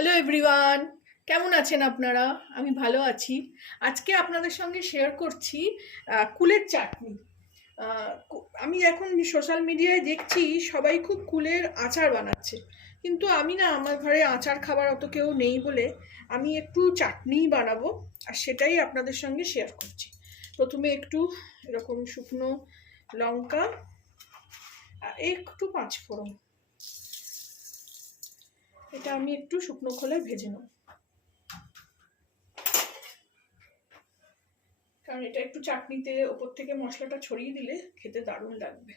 Hello everyone, কেমন আছেন আপনারা? আমি ভালো আছি। আজকে আপনাদের সঙ্গে শেয়ার করছি কুলের চাটনি। আমি এখন সোশ্যাল মিডিয়ায় দেখছি সবাই খুব কুলের আচার বানাচ্ছে, কিন্তু আমি না, আমার ঘরে আচার খাবার অত কেউ নেই বলে আমি একটু চাটনি বানাবো, আর সেটাই আপনাদের সঙ্গে শেয়ার করছি। প্রথমে একটু এরকম শুকনো লঙ্কা, একটু পাঁচফোড়ন, এটা আমি একটু শুকনো খোলায় ভেজে নেব, কারণ এটা একটু চাটনিতে ওপর থেকে মশলাটা ছড়িয়ে দিলে খেতে দারুণ লাগবে।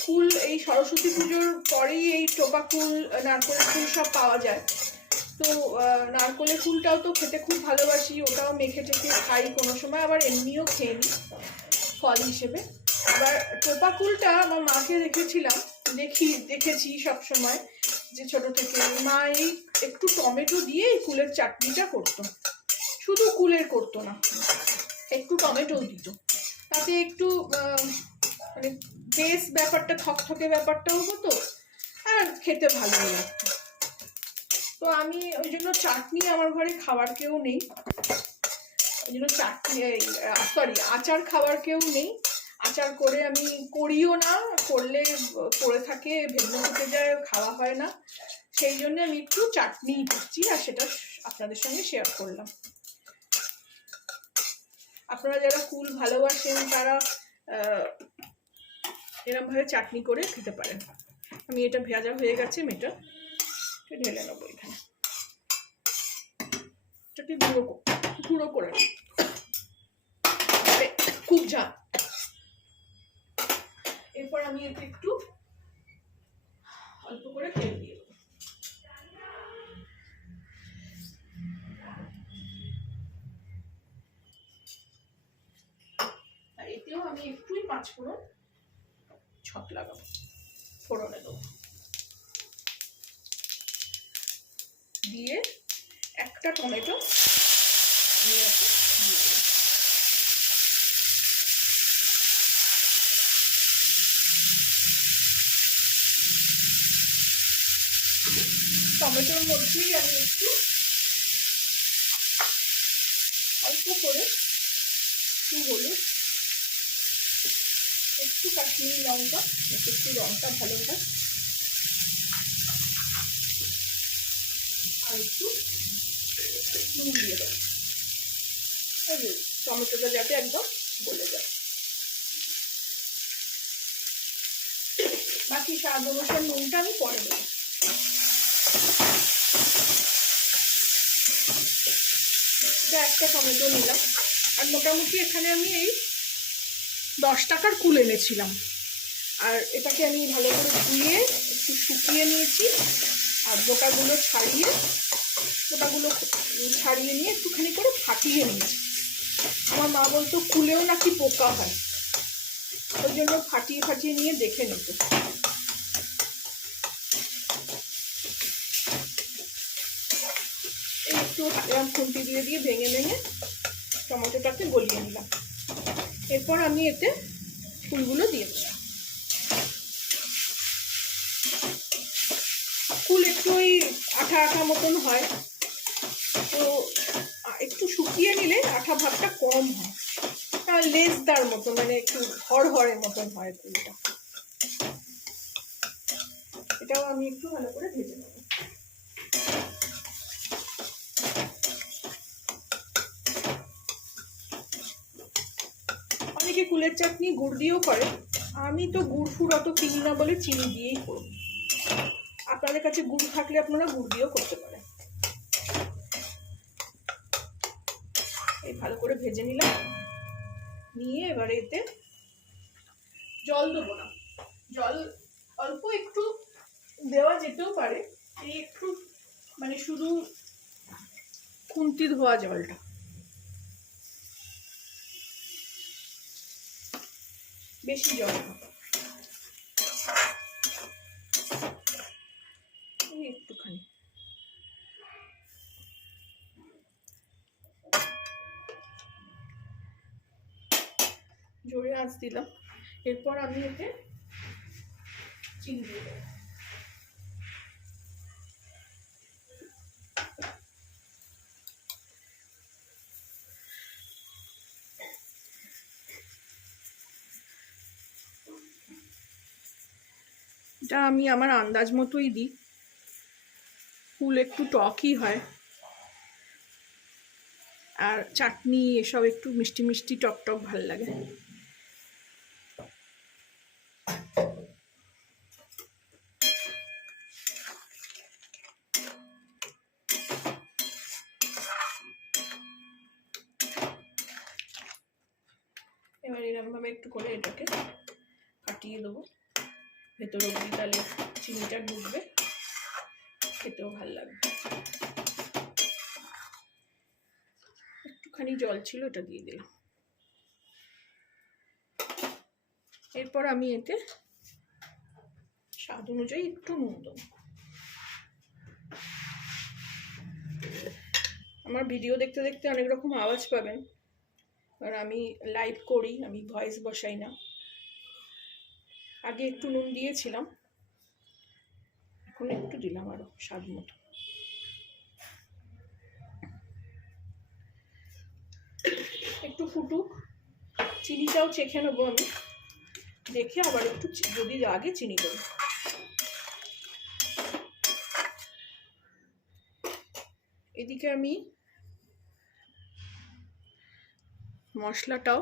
ফুল এই সরস্বতী পুজোর পরেই এই টোপা ফুল, নারকোলের ফুল সব পাওয়া যায়। তো নারকোলের ফুলটাও তো খেতে খুব ভালোবাসি, ওটাও মেখে টেখে খাই কোনো সময়, আবার এমনিও খেয়ে নিই ফল হিসেবে। আবার টোপা ফুলটা আমার মাকে দেখেছি সব সময়, যে ছোট থেকে মা এই একটু টমেটো দিয়ে এই কুলের চাটনিটা করতো। শুধু কুলের করতো না, একটু টমেটোও দিত, তাতে একটু মানে বেশ ব্যাপারটা, থকথকে ব্যাপারটাও হতো, আর খেতে ভালো লাগতো। তো আমি ওই জন্য চাটনি, আমার ঘরে খাবার কেউ নেই, ওই জন্য আচার খাবার কেউ নেই, আচার করে আমি করিও না, করলে পড়ে থাকে, ভেঙে ঢুকে যায়, খাওয়া হয় না। সেই জন্য আমি একটু চাটনি করছি, আর সেটা আপনাদের সঙ্গে শেয়ার করলাম। আপনারা যারা কুল ভালোবাসেন তারা এরকম ভাবে চাটনি করে খেতে পারেন। আমি এটা ভেজা হয়ে গেছে, মেটা ঢেলে নেবো এখানে, এটাকে গুঁড়ো করে খুব ঝাল। এরপর আমি এতে একটু অল্প করে তেল দিয়ে দেবো। আর এতেও আমি একটুই পাঁচফোড়ন ছক লাগাবো, ফোড়নে দেবো, দিয়ে একটা টমেটো দিয়ে দেবো। টমেটোর মধ্যেই আমি একটু অল্প করে একটু হলুদ, একটু কাশ্মীরি লঙ্কা, একটু রঙটা ভালো হয়, আর একটু নুন দিয়ে দেবো, টমেটোটা যাতে একদম গলে যায়। বাকি স্বাদ অনুসারে নুনটা আমি পরে দেবো। একটা টমেটো নিলাম, আর মোটামুটি এখানে আমি এই 10 টাকার কুল এনেছিলাম, আর এটাকে আমি ভালো করে ধুয়ে একটু শুকিয়ে নিয়েছি, আর বোটাগুলো ছাড়িয়ে নিয়ে একটুখানি করে ফাটিয়ে নিয়েছি। আমার মা বলতো কুলেও নাকি পোকা হয়, ওই জন্য ফাটিয়ে নিয়ে দেখে নিত। একটু খুন্তি দিয়ে ভেঙে টমেটোটাকে গলিয়ে নিলাম। এরপর আমি এতে ফুলগুলো দিয়ে দিলাম। ফুল একটু ওই আঠা মতন হয়, তো একটু শুকিয়ে নিলে আঠা ভাবটা কম হয়, লেজদার মতো, মানে একটু হড়হড়ের মতন হয় ফুলটা। এটাও আমি একটু ভালো করে ভেজে নেব। অনেকে কুলের চাটনি গুড় দিয়েও করে, আমি তো গুড় ফুড় অত কিনি না বলে চিনি দিয়েই করব। আপনাদের কাছে গুড় থাকলে আপনারা গুড় দিয়েও করতে পারেন। এই ভালো করে ভেজে নিলাম, নিয়ে এবারে এতে জল দেবো না, জল অল্প একটু দেওয়া যেতেও পারে, এই একটু মানে শুধু খুন্তি ধোয়া জলটা, বেশি জল না, একটুখানি। জোরে আঁচ দিলাম। এরপর আমি এতে চিনি দিয়ে দেবো। এটা আমি আমার আন্দাজ মতোই দিই, ফুল একটু টকই হয়, আর চাটনি এসব একটু মিষ্টি মিষ্টি টক টক ভাল লাগে। এবার এরকমভাবে একটু করে এটাকে কাটিয়ে দেবো ভেতর অবধি, তাহলে চিনিটা ঢুকবে, খেতেও ভালো লাগবে। একটুখানি জল ছিল, এটা দিয়ে দিলাম। এরপর আমি এতে স্বাদ অনুযায়ী একটু নুন দেবো। আমার ভিডিও দেখতে দেখতে অনেক রকম আওয়াজ পাবেন, কারণ আমি লাইভ করি, আমি ভয়েস বসাই না। আগে একটু নুন দিয়েছিলাম, এখন একটু দিলাম আরো স্বাদ মতো। একটু ফুটুক, চিনিটাও চেখে নেবো আমি, দেখে আবার একটু যদি লাগে চিনি দেবো। এদিকে আমি মশলাটাও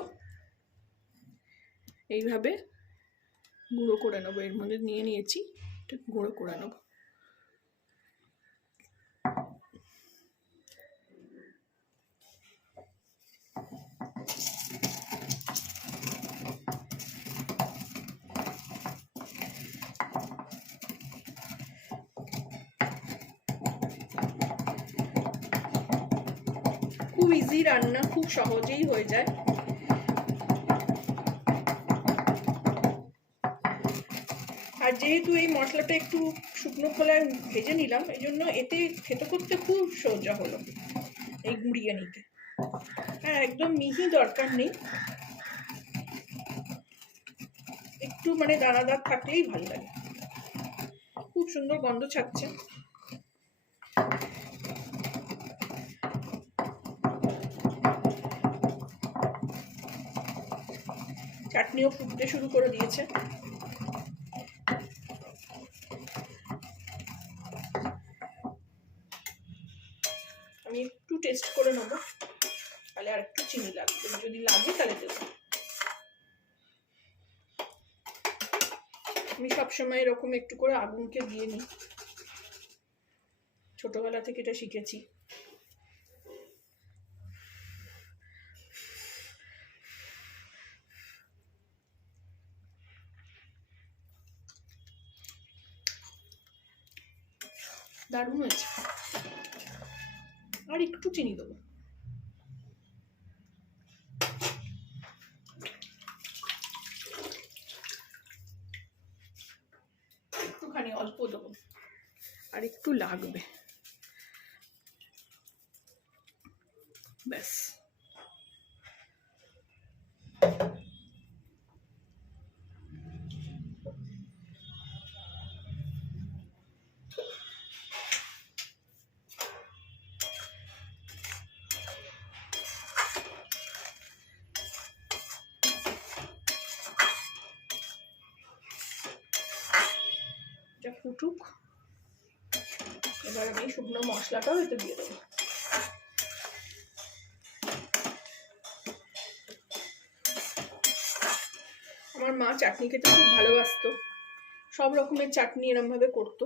এইভাবে গুঁড়ো করে নেবো, এর মধ্যে নিয়ে নিয়েছি, এটা গুঁড়ো করে নেবো। খুব ইজি রান্না, খুব সহজেই হয়ে যায়। আর যেহেতু এই মশলাটা একটু শুকনো খোলায় ভেজে নিলাম, এই জন্য এতে খেতে করতে খুব সোজা হলো এই গুঁড়িয়ে নিতে। হ্যাঁ, একদম মিহি দরকার নেই, একটু মানে দানাদার থাকলেই ভালো লাগে। খুব সুন্দর গন্ধ ছাড়ছে। চাটনিও ফুটতে শুরু করে দিয়েছে। আমি একটু টেস্ট করে নেবো, তাহলে আর একটু চিনি লাগবে, যদি লাগে তাহলে দেবো। আমি সবসময় এরকম একটু করে আগুনকে দিয়ে নিই, ছোটবেলা থেকে এটা শিখেছি। দারুণ হয়েছে। আর একটু চিনি দেবো, একটুখানি অল্প দেবো, আর একটু লাগবে, ব্যাস। ফুটুক, এবার আমি শুকনো মশলাটাও এতে দিয়ে দেবো। আমার মা চাটনি খেতে খুব ভালোবাসতো, সব রকমের চাটনি এরম ভাবে করতো।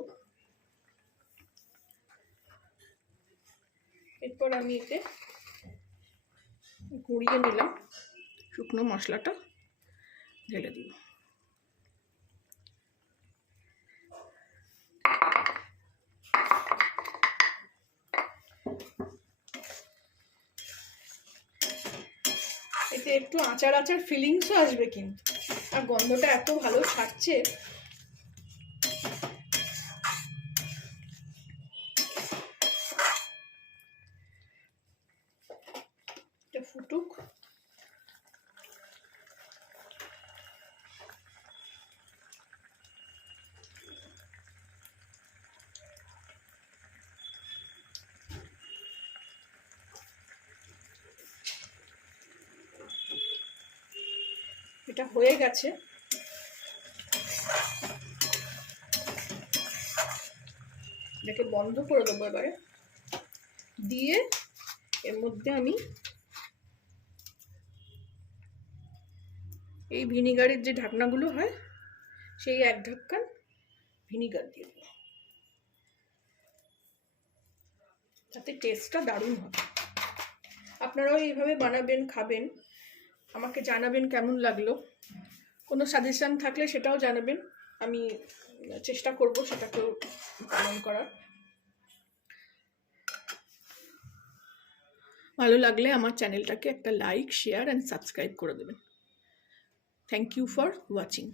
এরপর আমি এতে গুঁড়িয়ে নিলাম শুকনো মশলাটা, ঢেলে দিব। এতে একটু আচার আচার ফিলিংসও আসবে কিন্তু, আর গন্ধটা এত ভালো ছাড়ছে। এটা ফুটুক, এটা হয়ে গেছে। এটাকে বন্ধ করে দেবো এবারে। দিয়ে এর মধ্যে আমি এই ভিনিগারের যে ঢাকনাগুলো হয় সেই 1 ঢাকন ভিনিগার দিয়ে দেবো, তাতে টেস্টটা দারুণ হবে। আপনারাও এইভাবে বানাবেন, খাবেন, আমাকে জানাবেন কেমন লাগলো। কোনো সাজেশন থাকলে সেটাও জানাবেন, আমি চেষ্টা করব সেটাকেও পালন করার। ভালো লাগলে আমার চ্যানেলটাকে একটা লাইক, শেয়ার অ্যান্ড সাবস্ক্রাইব করে দেবেন। Thank you for watching.